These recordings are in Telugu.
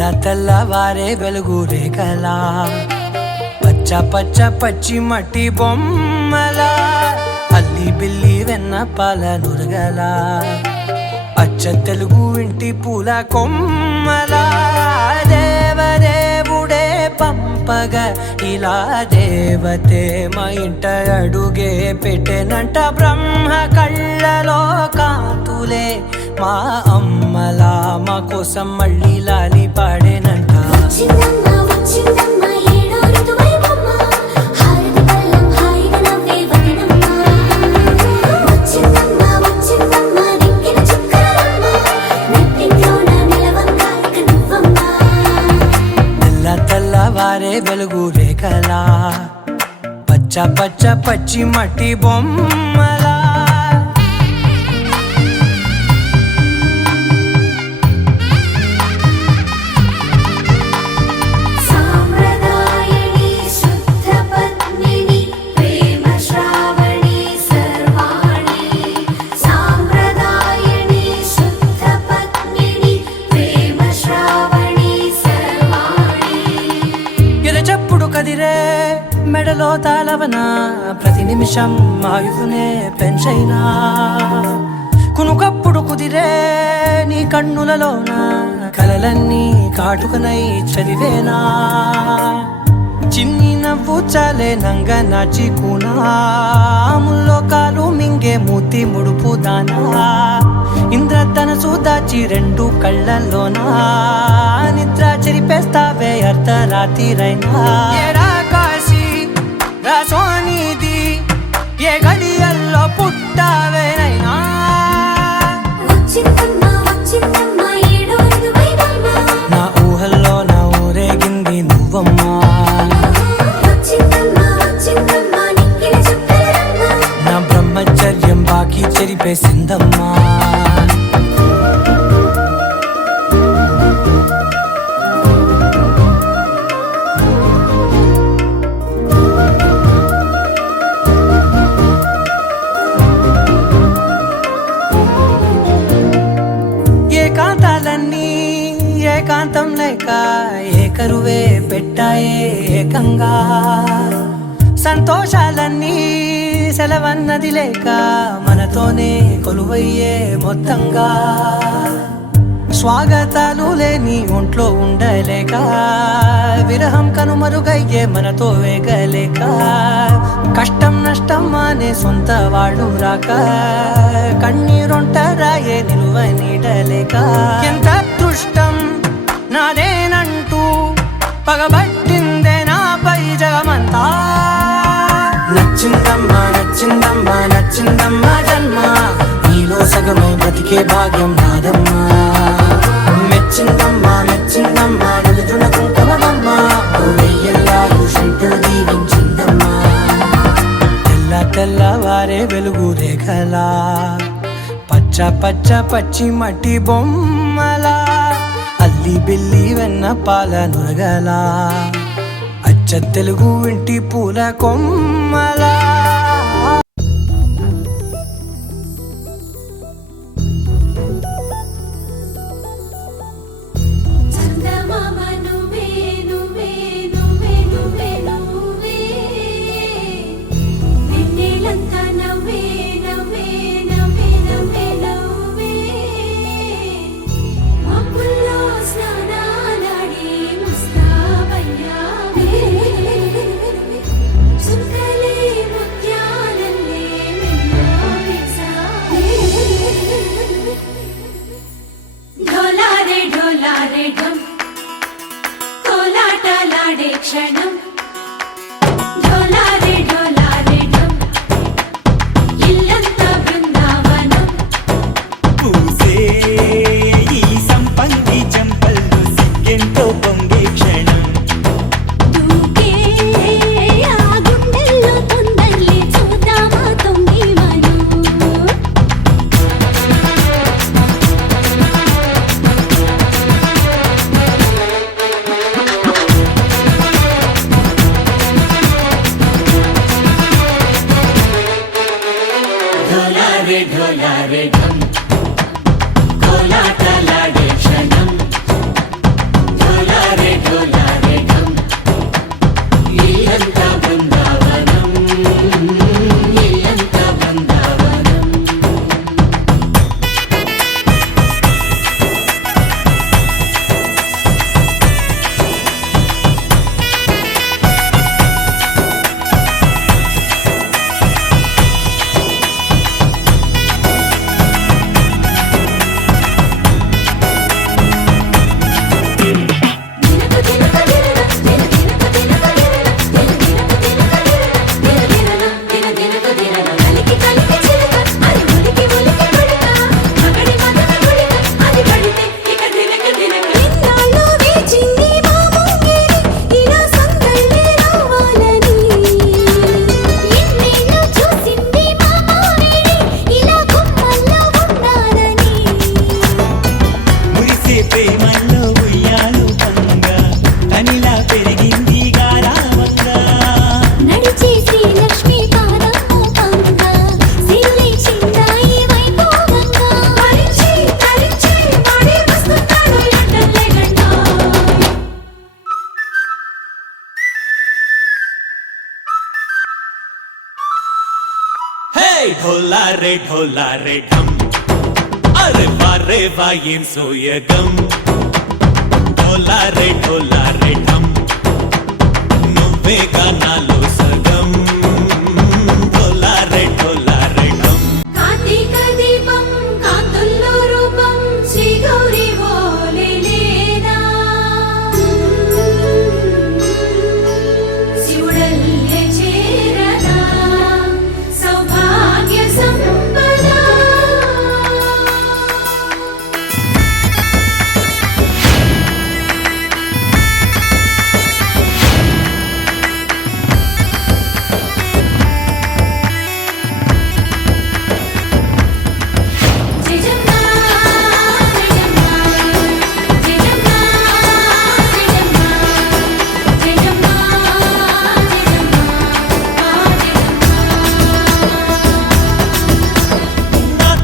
తెల్లవారే వెలుగు రేఖలా పచ్చ పచ్చ పచ్చి మట్టి బొమ్మల అల్లి బిల్లి వెన్న పాల నురగల అచ్చ తెలుగు ఇంటి పూల కొమ్మల దేవదేవుడే పంపగా ఇలా దేవతే మా ఇంట అడుగే పెట్టెనంట బ్రహ్మ కళ్ళలో కాంతులే మా అమ్మలా మా కోసం మళ్ళీ లాలి పాడేనంట తెల్లవారే వెలుగు రేఖలా పచ్చ పచ్చ పచ్చి మట్టి బొమ్మలా కదిరే మెడలో తాళవన ప్రతి నిమిషం ఆయువునే పెంచైనా కునుకప్పుడు కుదిరే నీ కన్నులలోన కలలన్నీ కాటుకనై చదివేనా చిన్ని నవ్వు చాలే నంగ నాచి కూనాముల్లో కాలు మింగే మూతి ముడుపు దానా ఇంద్రధనసు దాచి రెండు కళ్ళల్లోనా నిద్ర చెరిపేస్తావే అర్ధరాత్రిరైనా కాశీ రాసోనిది ఏ గడియల్లో పుట్టావేనైనా నా ఊహల్లో నా ఊరేగింది నువ్వమ్మా నా బ్రహ్మచర్యం బాకీ చెరిపేసిందమ్మా ఏకాంతాలన్నీ ఏకాంతం లేక ఏకరువే పెట్టాయే ఏకంగా సంతోషాలన్నీ సెలవన్నది లేక మనతోనే కొలువయ్యే మొత్తంగా స్వాగతాలు లేని ఒంట్లో ఉండలేక విరహం కనుమరుగయ్యే మనతో వేగలేక కష్టం నష్టం అనే సొంత వాళ్ళు రాక కన్నీరొంటరాయే నిలువ నీడలేక ఎంత అదృష్టం నాదేనంటూ పగబట్టిందే నాపై జగమంతా నచ్చిందమ్మా నచ్చిందమ్మా నచ్చిందమ్మా జన్మ నీలో సగమై బ్రతికే భాగ్యం నాదమ్మా మెచ్చిందమ్మా మెచ్చిందమ్మా నిలుచున్న కుంకుమమ్మా వెయ్యల్లాలు శంకరు దీవించిందమ్మా తెల్లవారే వెలుగు రేఖలా పచ్చ పచ్చ పచ్చి మట్టి బొమ్మలా అల్లి బిల్లి వెన్న పాల నురగలా అచ్చ తెలుగు ఇంటి పూల కొమ్మలా క్షణం ढोला ढम कोलाटलाडे क्षणं ఢోలారే ఢోలారే ఢమ్ ఇల్లంతా బృందావనం ఇల్లంతా బృందావనం ప్రేమల్లో ఉయ్యాలు పంగా కనిలా పెరిగింది గారావంగా నడిచే శ్రీ లక్ష్మీ పాదము పంగా సిరులై చిందాయి వైభోగంగా హరించి హరించి వాడి వస్తున్నాడు ఎండలే గంట హే ఢోలారే ఢోలారే ఢమ్ అరే వా ఏం సోయగం ఢోలారే ఢోలారే ఢమ్ నువ్వే గానాలో సగం ఢోలారే ఢోలారే ఢమ్ కార్తీక దీపం కాంతుల్లో రూపం శ్రీ గౌరీ ఓలే లేదా శివుడల్లే చేరదా సౌభాగ్య సంపద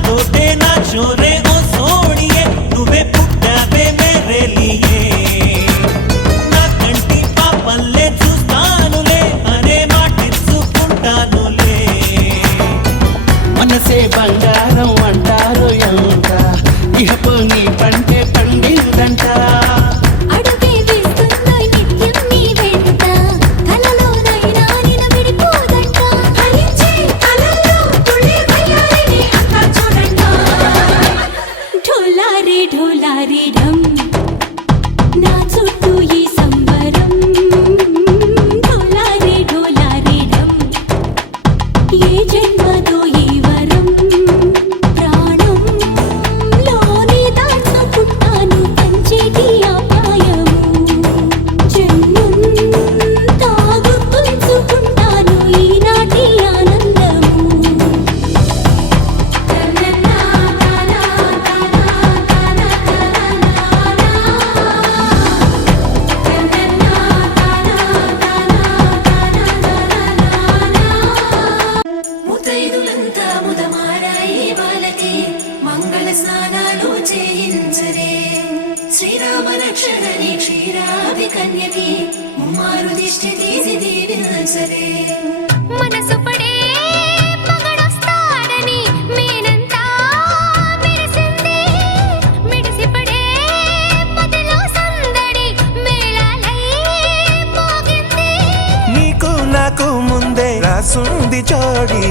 తోటే నా చోరే ఓ సోడియే నువ్వే పుట్టావే మేరే లియే నా కంటి పాపల్లే చూస్తానులే అనే మాటిచ్చుకుంటానులే మనసే బంగారం అంటారు ఎంత ఇహపు నీ పంటే పండిందంట అడుగే వేస్తుందో నిత్యం నీ వెంట కలలోనైనా నిన్ను విడిపోదంట హరించి కలల్లో తుళ్ళి వయ్యారిని అంతా చూడంట ఢోలారే ఢోలారే ఢమ్ నా చుట్టూ ఈ సంబరం ఢోలారే ఢోలారే ఢమ్ ఏ జన్మదో ఈ వరం ప్రాణం లోని దాచుకుంటాను పంచేటి అపాయము జన్మం తాగుతుంచుకుంటాను ఈనాటి ఆనందము ముతైదులంతా ముదమారాయి బాలకి మంగళ స్నానాలు చేయించరే శ్రీరామ రక్షణని క్షీరాది కన్యకి ముమ్మారు దిష్టి తీసి దీవించరే మనసు పడే మగడొస్తాడని మేనంతా మెరిసింది మిడిసిపడే మదిలో సందడి మేళాలై మోగింది నీకు నాకు ముందే రాసుంది జోడి